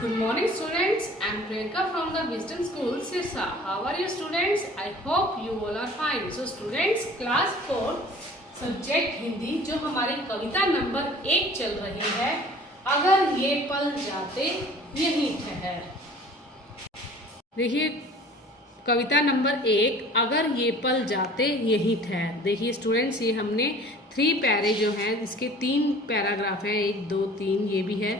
Good morning students, I am Priyanka from the Wisdom School, Sirsa. How are you students? I hope you all are fine. So students, class 4 subject Hindi जो हमारी कविता number 1 चल रही है, अगर ये पल जाते यहीं ठहर। देखिए कविता नंबर 1, अगर ये पल जाते यहीं ठहर। देखिए स्टूडेंट्स, ये हमने 3 पैरे जो हैं, इसके 3 पैराग्राफ हैं, 1 2 3 ये भी है,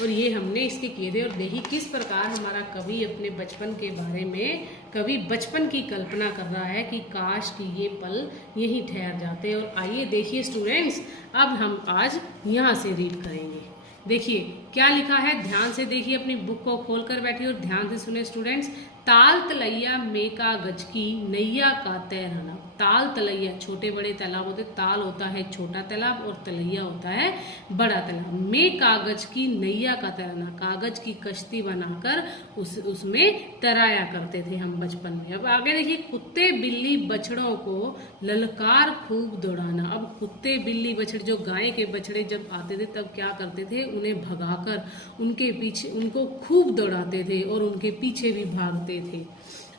और ये हमने इसके किए थे। और देखिए किस प्रकार हमारा कवि अपने बचपन के बारे में, कवि बचपन की कल्पना कर रहा है कि काश कि ये पल यहीं ठहर जाते। और आइए देखिए स्टूडेंट्स, अब हम आज यहाँ से रीड करेंगे। देखिए क्या लिखा है, ध्यान से देखिए, अपनी बुक को खोल कर बैठिए और ध्यान से सुने स्टूडेंट्स। ताल तलैया में कागज की नैया का तैरना। ताल तलैया, छोटे बड़े तालाब होते, ताल होता है छोटा तालाब और तलैया होता है बड़ा तालाब। में कागज की नैया का तैरना, कागज की कश्ती बनाकर उसमें तैराया करते थे हम बचपन में। अब आगे देखिए, कुत्ते बिल्ली बछड़ों को ललकार खूब दौड़ाना। अब कुत्ते बिल्ली बछड़े, जो गाय के बछड़े जब आते थे तब क्या करते थे, उन्हें भगाकर उनके पीछे उनको खूब दौड़ाते थे और उनके पीछे भी भागते थे।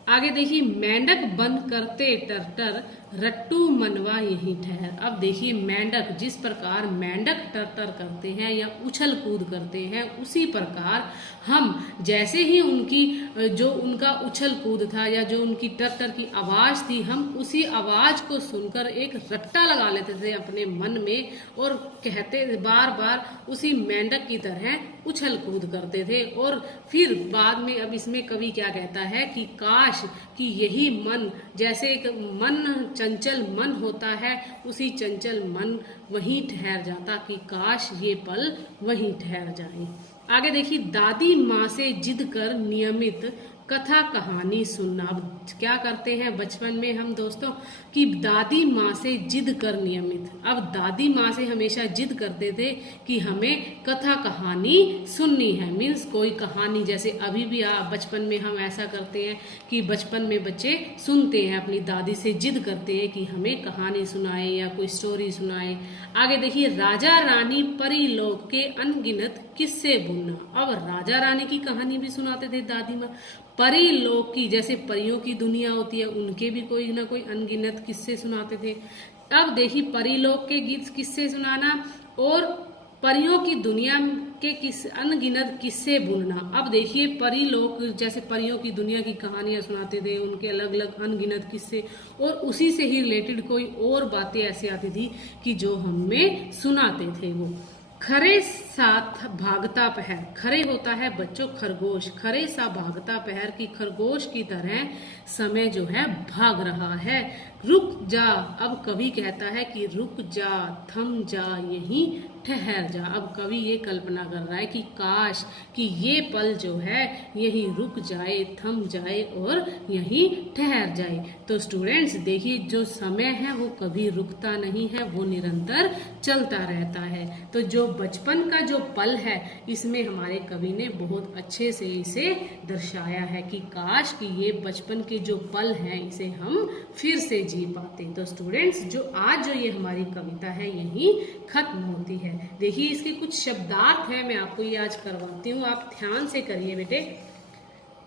आगे देखिए, मेंढक बन करते टर्टर रट्टू मनवा यहीं ठहर। अब देखिए मेंढक, जिस प्रकार मेंढक टर्टर करते हैं या उछल कूद करते हैं, उसी प्रकार हम जैसे ही उनकी जो उनका उछल कूद था या जो उनकी टर्टर की आवाज़ थी, हम उसी आवाज़ को सुनकर एक रट्टा लगा लेते थे अपने मन में और कहते बार बार उसी मेंढक की तरह उछल कूद करते थे। और फिर बाद में अब इसमें कवि क्या कहता है कि काश कि यही मन, जैसे एक मन चंचल मन होता है, उसी चंचल मन वहीं ठहर जाता, कि काश ये पल वहीं ठहर जाए। आगे देखिए, दादी माँ से जिद कर नियमित कथा कहानी सुनना। अब क्या करते हैं बचपन में हम दोस्तों, कि दादी माँ से जिद कर नियमित। अब दादी माँ से हमेशा जिद करते थे कि हमें कथा कहानी सुननी है, मीन्स कोई कहानी, जैसे अभी भी बचपन में हम ऐसा करते हैं कि बचपन में बच्चे सुनते हैं, अपनी दादी से जिद करते हैं कि हमें कहानी सुनाए या कोई स्टोरी सुनाए। आगे देखिए, राजा रानी परी लोक के अनगिनत किस्से बुनना। अब राजा रानी की कहानी भी सुनाते थे दादी माँ। परी लोक की, जैसे परियों की दुनिया होती है, उनके भी कोई ना कोई अनगिनत किस्से सुनाते थे। अब देखिए, परी लोक के गीत किस्से सुनाना और परियों की दुनिया के अनगिनत किस्से बुनना। अब देखिए, परी लोक, जैसे परियों की दुनिया की कहानियां सुनाते थे, उनके अलग अलग अनगिनत किस्से, और उसी से ही रिलेटेड कोई और बातें ऐसी आती थी कि जो हमें सुनाते थे वो। खरे साथ भागता पहर। खरे होता है बच्चों खरगोश। खरे सा भागता पहर की खरगोश की तरह समय जो है भाग रहा है। रुक जा, अब कवि कहता है कि रुक जा, थम जा, यहीं ठहर जा। अब कवि ये कल्पना कर रहा है कि काश कि ये पल जो है यहीं रुक जाए, थम जाए और यहीं ठहर जाए। तो स्टूडेंट्स देखिए, जो समय है वो कभी रुकता नहीं है, वो निरंतर चलता रहता है। तो जो बचपन का जो पल है, इसमें हमारे कवि ने बहुत अच्छे से इसे दर्शाया है कि काश कि ये बचपन के जो पल हैं इसे हम फिर से जी पाते। तो स्टूडेंट्स, जो आज जो ये हमारी कविता है यहीं खत्म होती है। देखिए इसके कुछ शब्दार्थ हैं, मैं आपको ये आज करवाती हूँ, आप ध्यान से करिए बेटे।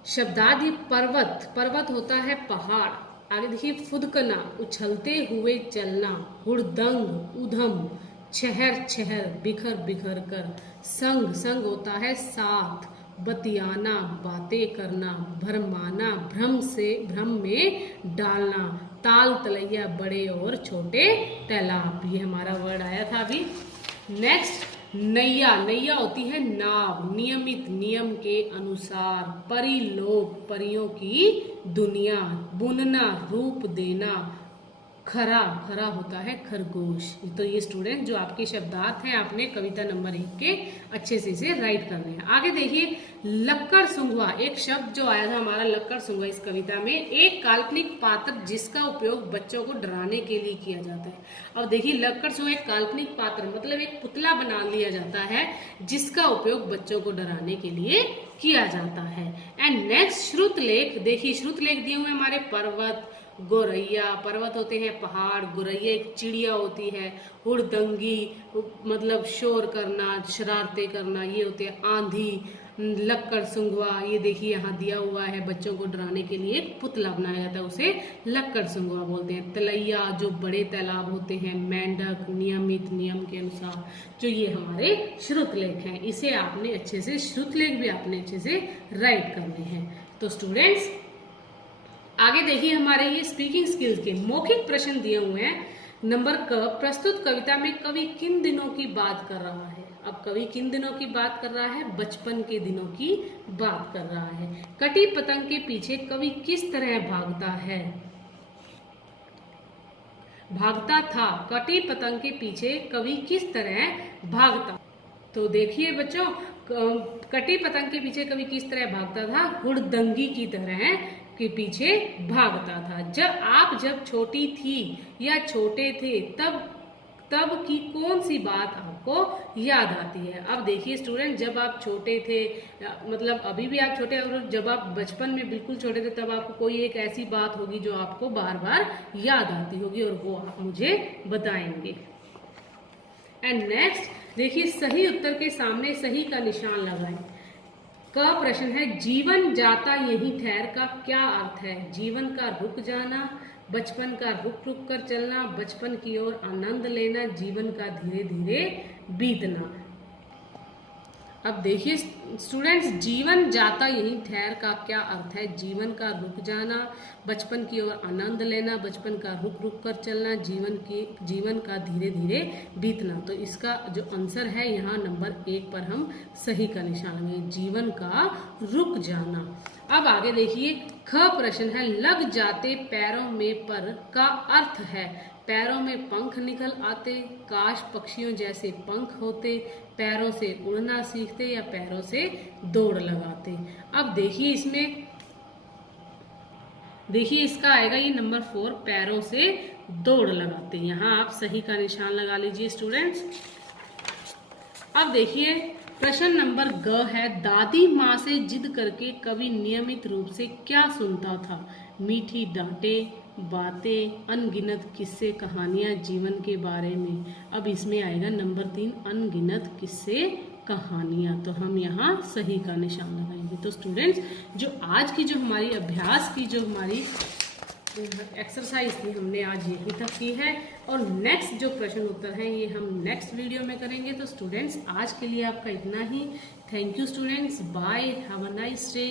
शब्दार्थ, पर्वत, पर्वत होता है पहाड़। आगे देखिए, फुदकना, उछलते हुए चलना। हुड़दंग, उधम, छहर छहर, बिखर बिखर कर। संग, संग होता है साथ। बतियाना, बातें करना। भरमाना, भ्रम में डालना। ताल तलैया, बड़े और छोटे तालाब। ये हमारा वर्ड आया था अभी। नेक्स्ट, नैया, नैया होती है नाव। नियमित, नियम के अनुसार। परी लोक, परियों की दुनिया। बुनना, रूप देना। खरा, खरा होता है खरगोश। तो ये स्टूडेंट जो आपके शब्दार्थ हैं, आपने कविता नंबर 1 के अच्छे से इसे राइट करने हैं। आगे देखिए, लक्कड़ सुंघवा, एक शब्द जो आया था हमारा लक्कड़ सुंघवा इस कविता में, एक काल्पनिक पात्र जिसका उपयोग बच्चों को डराने के लिए किया जाता है। अब देखिए, लक्कड़ सुंघवा एक काल्पनिक पात्र, मतलब एक पुतला बना लिया जाता है जिसका उपयोग बच्चों को डराने के लिए किया जाता है। एंड नेक्स्ट, श्रुतलेख। देखिए श्रुतलेख दिए हुए हमारे पर्वत, गोरैया, पर्वत होते हैं पहाड़, गोरैया एक चिड़िया होती है। हुड़दंगी मतलब शोर करना, शरारतें करना, ये होते हैं आंधी। लक्कड़ सुंगवा, ये देखिए यहाँ दिया हुआ है, बच्चों को डराने के लिए एक पुतला बनाया जाता है, उसे लक्कड़ सुंगवा बोलते हैं। तलैया जो बड़े तालाब होते हैं, मेंढक नियमित नियम के अनुसार, जो ये हमारे श्रुतलेख हैं, इसे आपने अच्छे से, श्रुतलेख भी आपने अच्छे से राइट करने हैं। तो स्टूडेंट्स आगे देखिए हमारे ये स्पीकिंग स्किल्स के मौखिक प्रश्न दिए हुए हैं। नंबर क, प्रस्तुत कविता में कवि किन दिनों की बात कर रहा है। अब कवि किन दिनों की बात कर रहा है, बचपन के दिनों की बात कर रहा है। कटी पतंग के पीछे कवि किस तरह भागता है, भागता था। कटी पतंग के पीछे कवि किस तरह भागता। तो देखिए बच्चों, कटी पतंग के पीछे कवि किस तरह भागता था, हुड़दंगी की तरह के पीछे भागता था। जब छोटी थी या छोटे थे तब की कौन सी बात आपको याद आती है। अब देखिए स्टूडेंट, जब आप छोटे थे, मतलब अभी भी आप छोटे, और जब आप बचपन में बिल्कुल छोटे थे, तब आपको कोई एक ऐसी बात होगी जो आपको बार बार याद आती होगी, और वो आप मुझे बताएंगे। एंड नेक्स्ट देखिए, सही उत्तर के सामने सही का निशान लगाएं। का प्रश्न है, जीवन जाता यही ठहर का क्या अर्थ है। जीवन का रुक जाना, बचपन का रुक रुक कर चलना, बचपन की ओर आनंद लेना, जीवन का धीरे धीरे बीतना। अब देखिए स्टूडेंट्स, जीवन जाता यही ठहर का क्या अर्थ है। जीवन का रुक जाना, बचपन की ओर आनंद लेना, बचपन का रुक रुक कर चलना, जीवन का धीरे धीरे बीतना। तो इसका जो आंसर है यहाँ नंबर 1 पर हम सही का निशान लगाएंगे, जीवन का रुक जाना। अब आगे देखिए, ख प्रश्न है, लग जाते पैरों में पर का अर्थ है। पैरों में पंख निकल आते, काश पक्षियों जैसे पंख होते, पैरों से उड़ना सीखते, या पैरों से दौड़ लगाते। अब देखिए इसका आएगा ये नंबर 4, पैरों से दौड़ लगाते। यहाँ आप सही का निशान लगा लीजिए स्टूडेंट्स। अब देखिए प्रश्न नंबर ग है, दादी माँ से जिद करके कवि नियमित रूप से क्या सुनता था। मीठी डांटें, बातें, अनगिनत किस्से कहानियां जीवन के बारे में। अब इसमें आएगा नंबर 3, अनगिनत किस्से कहानियां। तो हम यहाँ सही का निशान लगाएंगे। तो स्टूडेंट्स, जो आज की जो हमारी अभ्यास की जो हमारी एक्सरसाइज थी, हमने आज यहीं तक की है, और नेक्स्ट जो प्रश्न उत्तर हैं ये हम नेक्स्ट वीडियो में करेंगे। तो स्टूडेंट्स आज के लिए आपका इतना ही। Thank you students, bye, have a nice day.